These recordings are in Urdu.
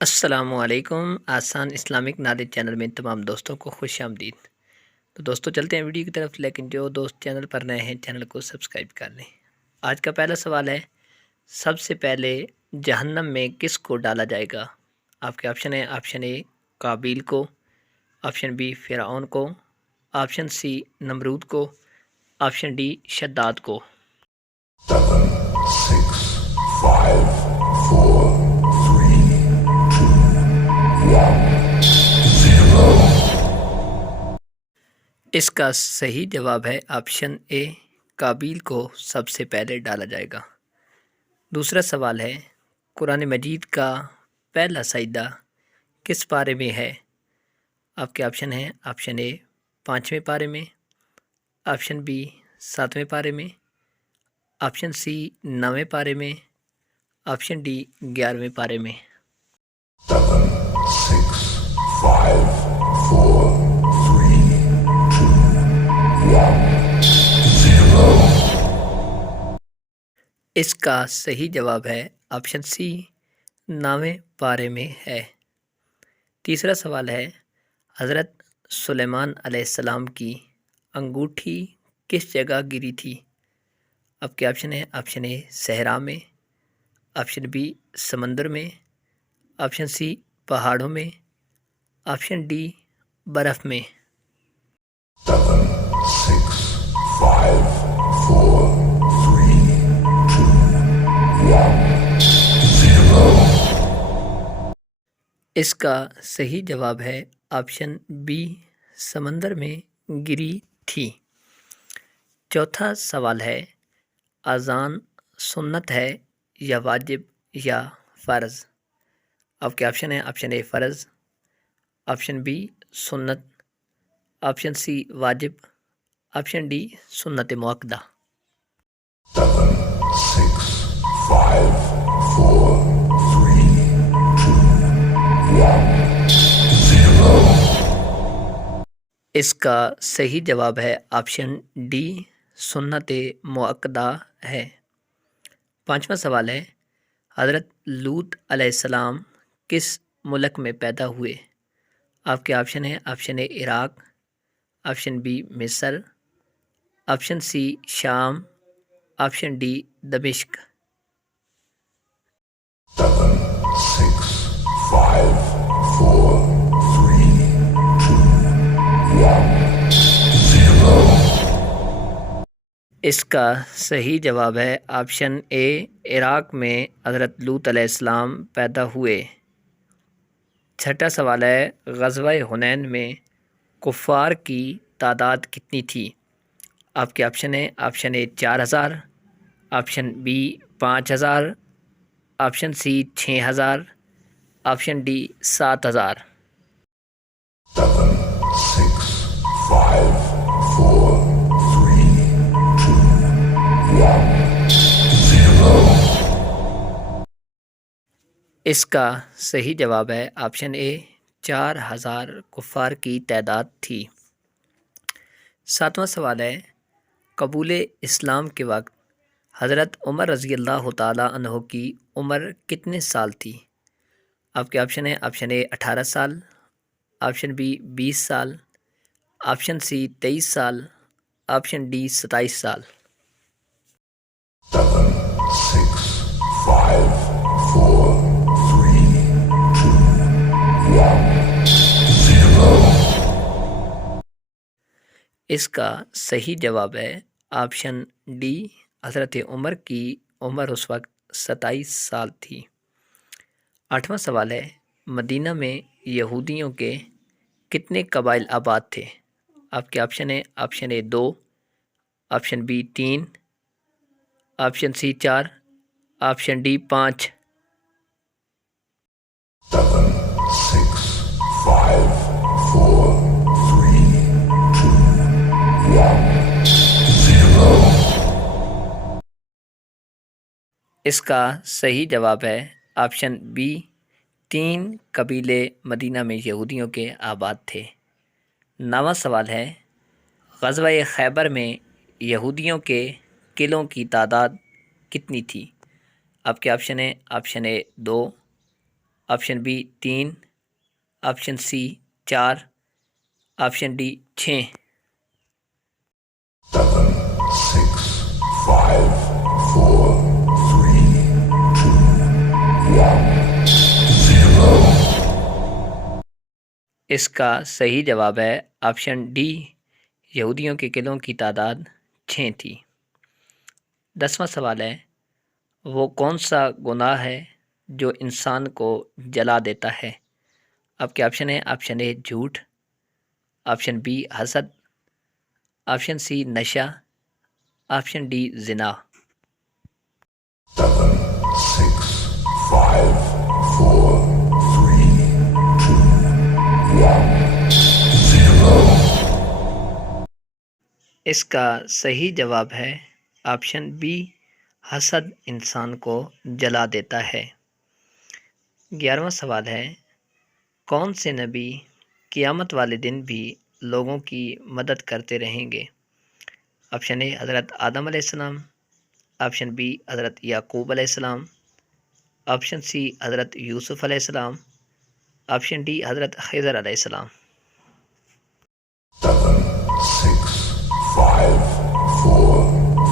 السلام علیکم۔ آسان اسلامک نالج چینل میں تمام دوستوں کو خوش آمدید۔ تو دوستوں چلتے ہیں ویڈیو کی طرف، لیکن جو دوست چینل پر نئے ہیں چینل کو سبسکرائب کر لیں۔ آج کا پہلا سوال ہے، سب سے پہلے جہنم میں کس کو ڈالا جائے گا؟ آپ کے آپشن ہیں: آپشن اے قابیل کو، آپشن بی فرعون کو، آپشن سی نمرود کو، آپشن ڈی شداد کو۔ 7, 6, 5, 4, 3, 2, 1, 0. اس کا صحیح جواب ہے آپشن اے، قابیل کو سب سے پہلے ڈالا جائے گا۔ دوسرا سوال ہے، قرآن مجید کا پہلا سجدہ کس پارے میں ہے؟ آپ کے آپشن ہیں: آپشن اے 5ویں پارے میں، آپشن بی 7ویں پارے میں، آپشن سی 9ویں پارے میں، آپشن ڈی 11ویں پارے میں۔ 7, 6, 5, 4, 3, 2, 1, 0. اس کا صحیح جواب ہے آپشن سی 9ویں پارے میں ہے۔ تیسرا سوال ہے، حضرت سلیمان علیہ السلام کی انگوٹھی کس جگہ گری تھی؟ آپ کے آپشن ہیں: آپشن اے صحرا میں، آپشن بی سمندر میں، آپشن سی پہاڑوں میں، آپشن ڈی برف میں۔ 7, 6, 5, 4, 3, 2, 1, 0. اس کا صحیح جواب ہے آپشن بی سمندر میں گری تھی۔ چوتھا سوال ہے، اذان سنت ہے یا واجب یا فرض؟ آپ کے آپشن ہیں: آپشن اے فرض، آپشن بی سنت، آپشن سی واجب، آپشن ڈی سنت مؤکدہ۔ 7, 6, 5, 4, 3, 2, 1, 0. اس کا صحیح جواب ہے آپشن ڈی سنت مؤکدہ ہے۔ پانچواں سوال ہے، حضرت لوط علیہ السلام کس ملک میں پیدا ہوئے؟ آپ کے آپشن ہیں: آپشن اے عراق، آپشن بی مصر، آپشن سی شام، آپشن ڈی دمشق۔ 7, 6, 5, 4, 3, 2, 1, 0. اس کا صحیح جواب ہے آپشن اے عراق میں حضرت لوط علیہ السلام پیدا ہوئے۔ چھٹا سوال ہے، غزوہ حنین میں کفار کی تعداد کتنی تھی؟ آپ کے آپشن ہیں: option A 4000، option B 5000، option C 6000، option D 7000۔ 7, 6, 5, 4, 3, 2, 1, 0. اس کا صحیح جواب ہے آپشن اے 4000 کفار کی تعداد تھی۔ ساتواں سوال ہے، قبول اسلام کے وقت حضرت عمر رضی اللہ تعالیٰ عنہ کی عمر کتنے سال تھی؟ آپ کے آپشن ہیں: آپشن اے 18 سال، آپشن بی 20 سال، آپشن سی 23 سال، آپشن ڈی 27 سال۔ 7, 6, 5, 4, 3, 2, 1, 0. اس کا صحیح جواب ہے آپشن ڈی، حضرت عمر کی عمر اس وقت 27 سال تھی۔ آٹھواں سوال ہے، مدینہ میں یہودیوں کے کتنے قبائل آباد تھے؟ آپ کے آپشن ہیں: option A 2، option B 3، option C 4، option D 5۔ 7, 6, 5, 4, 3, 2, 1, 0. اس کا صحیح جواب ہے آپشن بی، 3 قبیلے مدینہ میں یہودیوں کے آباد تھے۔ نواں سوال ہے، غزوہ خیبر میں یہودیوں کے قلعوں کی تعداد کتنی تھی؟ آپ کے آپشن ہیں: option A 2، option B 3، option C 4، option D 6۔ 7, 6, 5, 4, 3, 2, 1, 0. اس کا صحیح جواب ہے آپشن ڈی، یہودیوں کے قلعوں کی تعداد 6 تھی۔ 10واں سوال ہے، وہ کون سا گناہ ہے جو انسان کو جلا دیتا ہے؟ آپ کے آپشن ہیں، آپشن اے جھوٹ، آپشن بی حسد، آپشن سی نشہ، آپشن ڈی زنا۔ 7, 6, 5, 4, 3, 2, 1, 0. اس کا صحیح جواب ہے آپشن بی، حسد انسان کو جلا دیتا ہے۔ 11واں سوال ہے، کون سے نبی قیامت والے دن بھی لوگوں کی مدد کرتے رہیں گے؟ آپشن اے حضرت آدم علیہ السلام، آپشن بی حضرت یعقوب علیہ السلام، آپشن سی حضرت یوسف علیہ السلام، آپشن ڈی حضرت خضر علیہ السلام۔ 7, 6, 5, 4,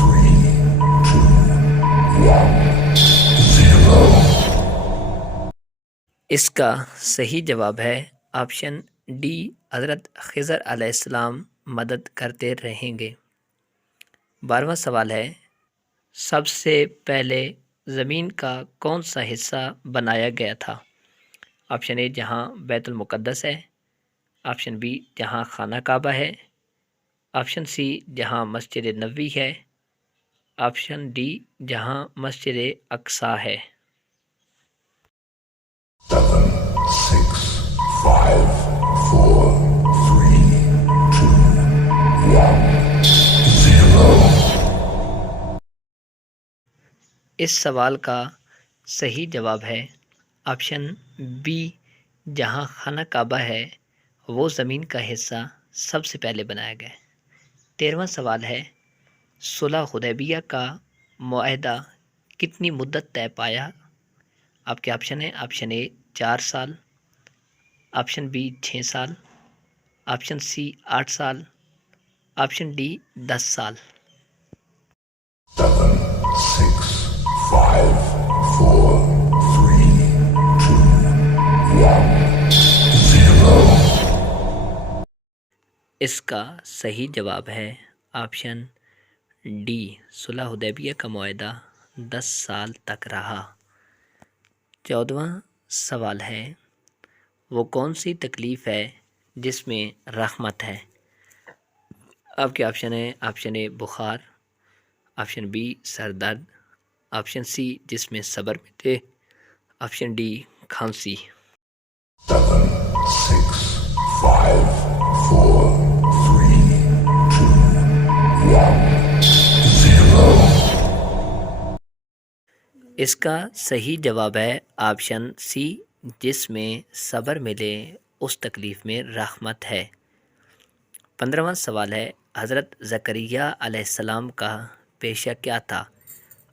3, 2, 1, 0. اس کا صحیح جواب ہے آپشن ڈی، حضرت خضر علیہ السلام مدد کرتے رہیں گے۔ 12واں سوال ہے، سب سے پہلے زمین کا کون سا حصہ بنایا گیا تھا؟ آپشن اے جہاں بیت المقدس ہے، آپشن بی جہاں خانہ کعبہ ہے، آپشن سی جہاں مسجد نبوی ہے، آپشن ڈی جہاں مسجد اقصی ہے۔ 7, 6, 5, 4, 3, 2, 1, 0. اس سوال کا صحیح جواب ہے آپشن بی، جہاں خانہ کعبہ ہے وہ زمین کا حصہ سب سے پہلے بنایا گیا۔ 13واں سوال ہے، صلح حدیبیہ کا معاہدہ کتنی مدت طے پایا؟ آپ کے آپشن ہیں، آپشن اے 4 سال، آپشن بی 6 سال، آپشن سی 8 سال، آپشن ڈی 10 سال۔ 7, 6, 5, 4, 3, 2, 1, 0. اس کا صحیح جواب ہے آپشن ڈی، صلح حدیبیہ کا معاہدہ 10 سال تک رہا۔ 14واں سوال ہے، وہ کون سی تکلیف ہے جس میں رحمت ہے؟ آپ کے آپشن ہیں، آپشن اے بخار، آپشن بی سر درد، آپشن سی جس میں صبر ملے، آپشن ڈی کھانسی۔ 7, 6, 5, 4, 3, 2, 1, 0. اس کا صحیح جواب ہے آپشن سی، جس میں صبر ملے اس تکلیف میں رحمت ہے۔ 15واں سوال ہے، حضرت زکریا علیہ السلام کا پیشہ کیا تھا؟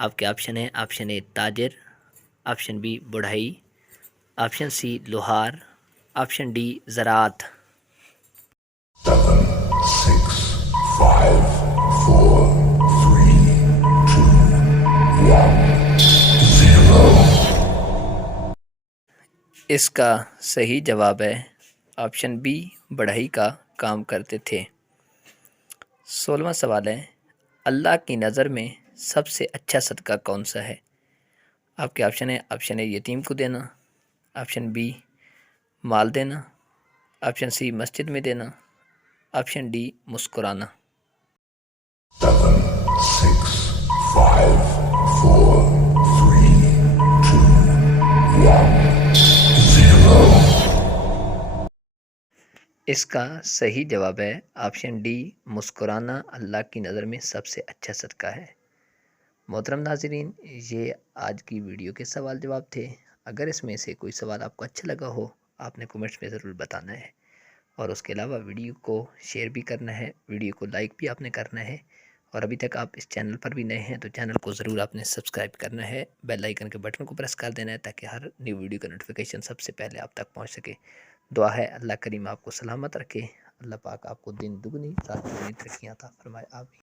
آپ کے آپشن ہیں، آپشن اے تاجر، آپشن بی بڑھئی، آپشن سی لوہار، آپشن ڈی زراعت۔ 7, 6, 5, 4, 3, 2, 1, 0. اس کا صحیح جواب ہے آپشن بی، بڑھئی کا کام کرتے تھے۔ 16واں سوال ہے، اللہ کی نظر میں سب سے اچھا صدقہ کون سا ہے؟ آپ کے آپشن ہیں، آپشن اے یتیم کو دینا، آپشن بی مال دینا، آپشن سی مسجد میں دینا، آپشن ڈی مسکرانا۔ 7, 6, 5, 4, 3, 2, 1, 0. اس کا صحیح جواب ہے آپشن ڈی، مسکرانا اللہ کی نظر میں سب سے اچھا صدقہ ہے۔ محترم ناظرین، یہ آج کی ویڈیو کے سوال جواب تھے۔ اگر اس میں سے کوئی سوال آپ کو اچھا لگا ہو، آپ نے کمنٹس میں ضرور بتانا ہے، اور اس کے علاوہ ویڈیو کو شیئر بھی کرنا ہے، ویڈیو کو لائک بھی آپ نے کرنا ہے، اور ابھی تک آپ اس چینل پر بھی نئے ہیں تو چینل کو ضرور آپ نے سبسکرائب کرنا ہے، بیل آئیکن کے بٹن کو پریس کر دینا ہے تاکہ ہر نیو ویڈیو کا نوٹیفیکیشن سب سے پہلے آپ تک پہنچ سکے۔ دعا ہے اللہ کریم آپ کو سلامت رکھے، اللہ پاک آپ کو دن دگنی رات چوگنی ترقیاں عطا فرمائے، آمین۔